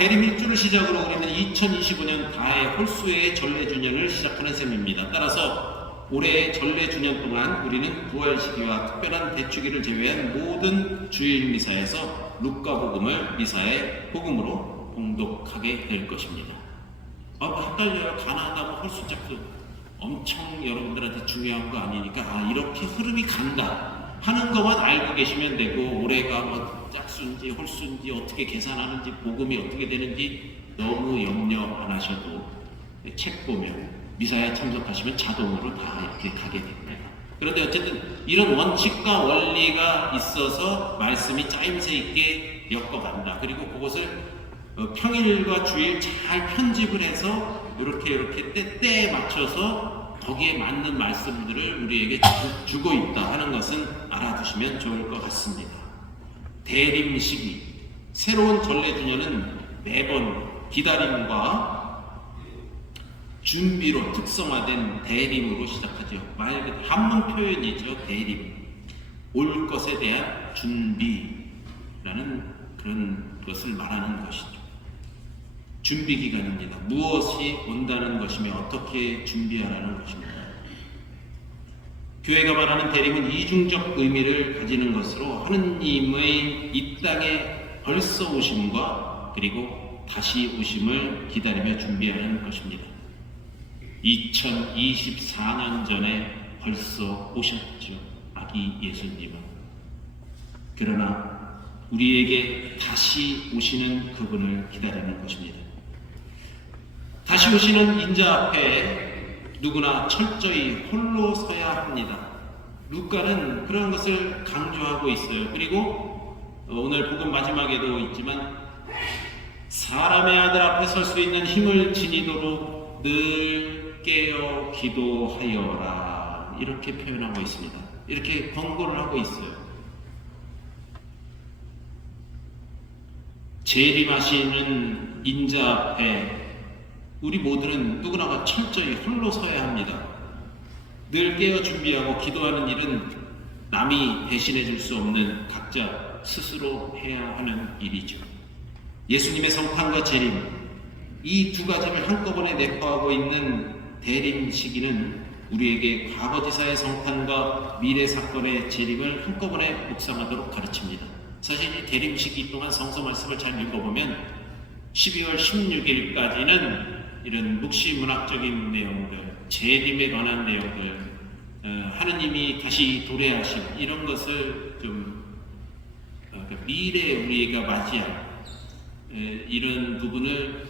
대림 일주를 시작으로 우리는 2025년 다해 홀수의 전래주년을 시작하는 셈입니다. 따라서 올해 전래주년 동안 우리는 부활시기와 특별한 대축일을 제외한 모든 주일 미사에서 루카복음을 미사의 복음으로 봉독하게 될 것입니다. 헷갈려요. 가나다고 홀수작도 엄청 여러분들한테 중요한 거 아니니까 이렇게 흐름이 간다 하는 것만 알고 계시면 되고, 올해가 뭐 짝수인지 홀수인지 어떻게 계산하는지 복음이 어떻게 되는지 너무 염려 안 하셔도 책 보면 미사에 참석하시면 자동으로 다 이렇게 가게 됩니다. 그런데 어쨌든 이런 원칙과 원리가 있어서 말씀이 짜임새 있게 엮어간다. 그리고 그것을 평일과 주일 잘 편집을 해서 이렇게 때때에 맞춰서 거기에 맞는 말씀들을 우리에게 주고 있다 하는 것은 알아두시면 좋을 것 같습니다. 대림 시기, 새로운 전래주년은 매번 기다림과 준비로 특성화된 대림으로 시작하죠. 말 그대로 한문 표현이죠. 대림, 올 것에 대한 준비라는 그런 것을 말하는 것이죠. 준비 기간입니다. 무엇이 온다는 것이며 어떻게 준비하라는 것입니다. 교회가 말하는 대림은 이중적 의미를 가지는 것으로 하느님의 이 땅에 벌써 오심과 그리고 다시 오심을 기다리며 준비하는 것입니다. 2024년 전에 벌써 오셨죠. 아기 예수님은. 그러나 우리에게 다시 오시는 그분을 기다리는 것입니다. 다시 오시는 인자 앞에 누구나 철저히 홀로 서야 합니다. 루카는 그런 것을 강조하고 있어요. 그리고 오늘 복음 마지막에도 있지만 사람의 아들 앞에 설 수 있는 힘을 지니도록 늘 깨어 기도하여라, 이렇게 표현하고 있습니다. 이렇게 권고를 하고 있어요. 재림하시는 인자 앞에 우리 모두는 누구나가 철저히 홀로 서야 합니다. 늘 깨어 준비하고 기도하는 일은 남이 대신해 줄 수 없는 각자 스스로 해야 하는 일이죠. 예수님의 성탄과 재림, 이 두 가지를 한꺼번에 내포하고 있는 대림 시기는 우리에게 과거지사의 성탄과 미래 사건의 재림을 한꺼번에 묵상하도록 가르칩니다. 사실 이 대림 시기 동안 성서 말씀을 잘 읽어보면 12월 16일까지는 이런 묵시문학적인 내용들, 재림에 관한 내용들, 하느님이 다시 도래하실 이런 것을 좀 미래에 우리가 맞이할 이런 부분을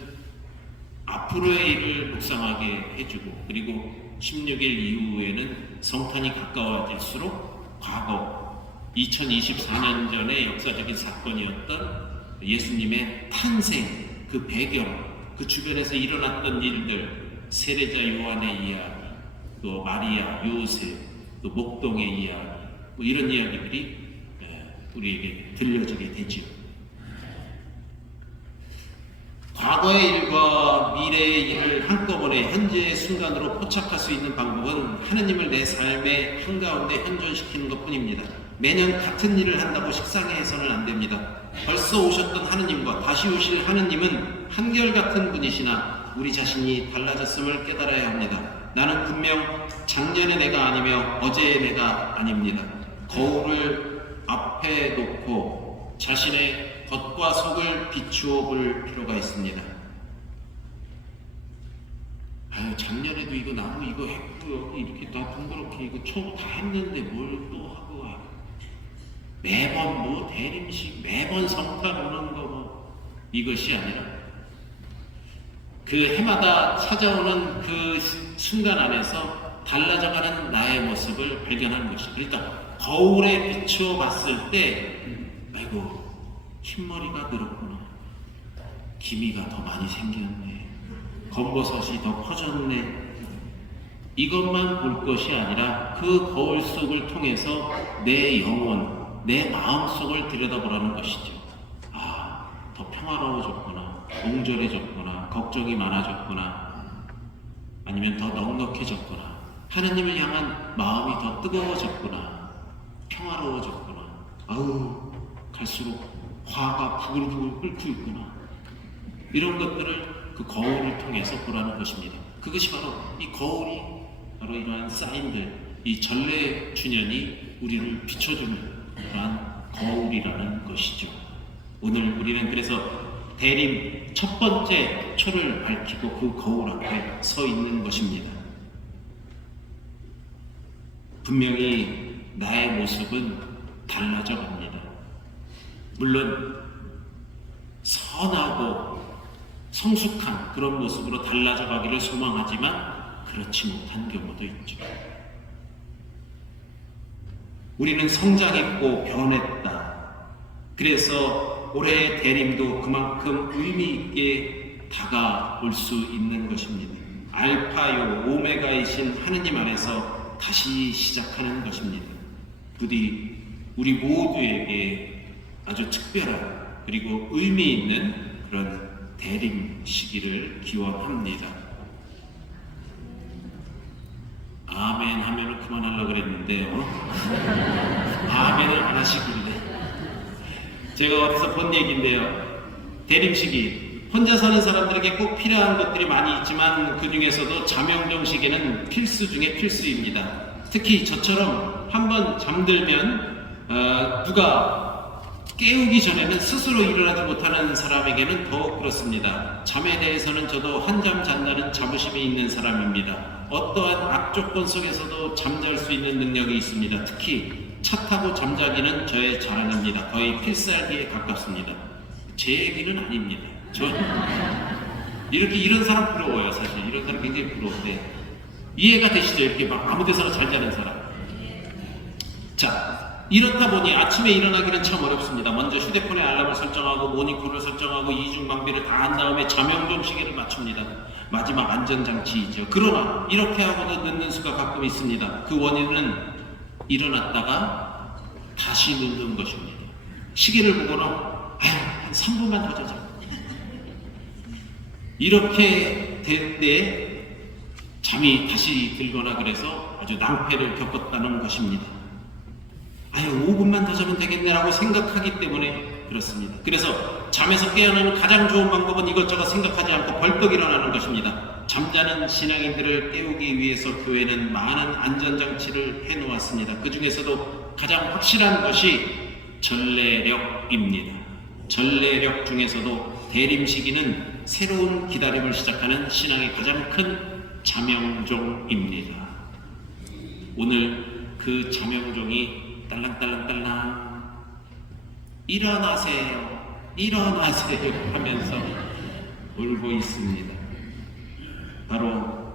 앞으로의 일을 묵상하게 해주고, 그리고 16일 이후에는 성탄이 가까워질수록 과거 2024년 전의 역사적인 사건이었던 예수님의 탄생, 그 배경, 그 주변에서 일어났던 일들, 세례자 요한의 이야기, 또 마리아, 요셉, 또 목동의 이야기, 뭐 이런 이야기들이 우리에게 들려지게 되죠. 과거의 일과 미래의 일을 한꺼번에 현재의 순간으로 포착할 수 있는 방법은 하느님을 내 삶의 한가운데 현존시키는 것뿐입니다. 매년 같은 일을 한다고 식상해서는 안 됩니다. 벌써 오셨던 하느님과 다시 오실 하느님은 한결같은 분이시나 우리 자신이 달라졌음을 깨달아야 합니다. 나는 분명 작년의 내가 아니며 어제의 내가 아닙니다. 거울을 앞에 놓고 자신의 겉과 속을 비추어 볼 필요가 있습니다. 작년에도 이거 나무 이거 했고 이렇게 다 동그랗게 이거 초 다 했는데 뭘 또 하고 와. 매번 뭐 대림식, 매번 성탄 오는 거 뭐 이것이 아니라 그 해마다 찾아오는 그 순간 안에서 달라져가는 나의 모습을 발견하는 것이. 그러니까 거울에 비추어 봤을 때 아이고 흰머리가 늘었구나, 기미가 더 많이 생겼네, 검버섯이 더 커졌네, 이것만 볼 것이 아니라 그 거울 속을 통해서 내 영혼, 내 마음속을 들여다보라는 것이죠. 더 평화로워졌구나, 옹졸해졌구나, 걱정이 많아졌구나, 아니면 더 넉넉해졌구나, 하나님을 향한 마음이 더 뜨거워졌구나, 평화로워졌구나, 갈수록 화가 부글부글 끓고 있구나. 이런 것들을 그 거울을 통해서 보라는 것입니다. 그것이 바로 이 거울이 바로 이러한 사인들, 이 전래 주년이 우리를 비춰주는 그러한 거울이라는 것이죠. 오늘 우리는 그래서 대림 첫 번째 초를 밝히고 그 거울 앞에 서 있는 것입니다. 분명히 나의 모습은 달라져 갑니다. 물론 선하고 성숙한 그런 모습으로 달라져 가기를 소망하지만 그렇지 못한 경우도 있죠. 우리는 성장했고 변했다. 그래서 올해의 대림도 그만큼 의미 있게 다가올 수 있는 것입니다. 알파요 오메가이신 하느님 안에서 다시 시작하는 것입니다. 부디 우리 모두에게 아주 특별한 그리고 의미 있는 그런 대림 시기를 기원합니다. 아멘 하면은 그만하려고 그랬는데요. 아멘을 안 하시길래. 제가 어디서 본 얘기인데요. 대림 시기, 혼자 사는 사람들에게 꼭 필요한 것들이 많이 있지만 그 중에서도 자명종 시기는 필수 중에 필수입니다. 특히 저처럼 한번 잠들면 누가 깨우기 전에는 스스로 일어나지 못하는 사람에게는 더욱 그렇습니다. 잠에 대해서는 저도 한잠 잔다는 자부심이 있는 사람입니다. 어떠한 악조건 속에서도 잠잘 수 있는 능력이 있습니다. 특히 차 타고 잠자기는 저의 자랑입니다. 거의 필살기에 가깝습니다. 제 얘기는 아닙니다. 이런 사람 부러워요. 사실 이런 사람 굉장히 부러운데 이해가 되시죠? 이렇게 막 아무 데서나 잘 자는 사람. 자, 이렇다 보니 아침에 일어나기는 참 어렵습니다. 먼저 휴대폰에 알람을 설정하고 모니터를 설정하고 이중방비를 다 한 다음에 자명종 시계를 맞춥니다. 마지막 안전장치이죠. 그러나 이렇게 하고도 늦는 수가 가끔 있습니다. 그 원인은 일어났다가 다시 늦는 것입니다. 시계를 보거나 한 3분만 더 자자. 이렇게 될 때 잠이 다시 들거나 그래서 아주 낭패를 겪었다는 것입니다. 5분만 더 자면 되겠네라고 생각하기 때문에 그렇습니다. 그래서 잠에서 깨어나는 가장 좋은 방법은 이것저것 생각하지 않고 벌떡 일어나는 것입니다. 잠자는 신앙인들을 깨우기 위해서 교회는 많은 안전장치를 해놓았습니다. 그 중에서도 가장 확실한 것이 전례력입니다. 전례력 중에서도 대림 시기는 새로운 기다림을 시작하는 신앙의 가장 큰 자명종입니다. 오늘 그 자명종이 딸랑딸랑딸랑 일어나세요, 일어나세요 하면서 울고 있습니다. 바로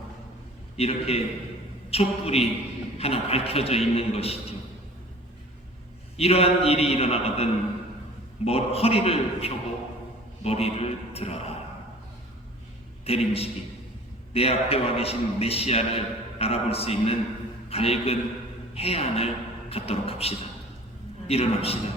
이렇게 촛불이 하나 밝혀져 있는 것이죠. 이러한 일이 일어나거든 허리를 펴고 머리를 들어라. 대림시기, 내 앞에 와 계신 메시아를 알아볼 수 있는 밝은 해안을 갖도록 합시다. 일어납시다.